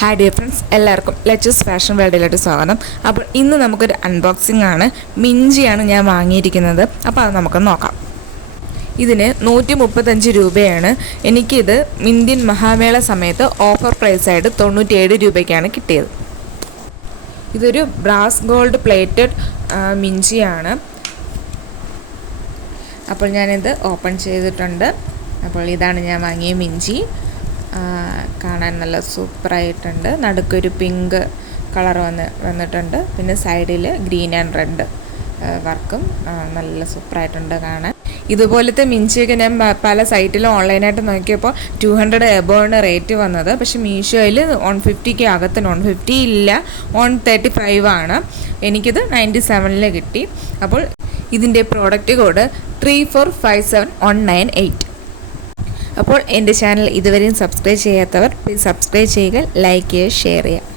Hi dear friends, എല്ലാവർക്കും leches fashion വേൾഡിലോട്ട് സ്വാഗതം. അപ്പോൾ ഇന്ന് നമുക്കൊരു അൺബോക്സിംഗ് ആണ്. മിഞ്ചിയാണ് ഞാൻ വാങ്ങിയിരിക്കുന്നത്. അപ്പോൾ അത് നമുക്ക് നോക്കാം. ഇതിന് 135 രൂപയാണ്. എനിക്കിത് ഇന്ത്യൻ മഹാമേള സമയത്ത് ഓഫർ പ്രൈസായിട്ട് 97 രൂപയ്ക്കാണ് കിട്ടിയത്. ഇതൊരു ബ്രാസ് ഗോൾഡ് പ്ലേറ്റഡ് മിഞ്ചിയാണ്. അപ്പോൾ ഞാനിത് ഓപ്പൺ ചെയ്തിട്ടുണ്ട്. അപ്പോൾ ഇതാണ് ഞാൻ വാങ്ങിയ മിഞ്ചി. കാണാൻ നല്ല സൂപ്പറായിട്ടുണ്ട്. നടുക്കൊരു പിങ്ക് കളർ വന്നിട്ടുണ്ട്. പിന്നെ സൈഡിൽ ഗ്രീൻ ആൻഡ് റെഡ് വർക്കും നല്ല സൂപ്പറായിട്ടുണ്ട് കാണാൻ. ഇതുപോലത്തെ മിഞ്ചിയൊക്കെ ഞാൻ പല സൈറ്റിലും ഓൺലൈനായിട്ട് നോക്കിയപ്പോൾ 200 എബോണ് റേറ്റ് വന്നത്. പക്ഷേ മീഷോയിൽ 150 അകത്ത് 150 ഇല്ല, 135 ആണ്. എനിക്കിത് 97 കിട്ടി. അപ്പോൾ ഇതിൻ്റെ പ്രോഡക്റ്റ് കോഡ് 3457198. അപ്പോൾ എൻ്റെ ചാനൽ ഇതുവരെയും സബ്സ്ക്രൈബ് ചെയ്യാത്തവർ പ്ലീസ് സബ്സ്ക്രൈബ് ചെയ്യുക, ലൈക്ക് ചെയ്യുക, ഷെയർ ചെയ്യുക.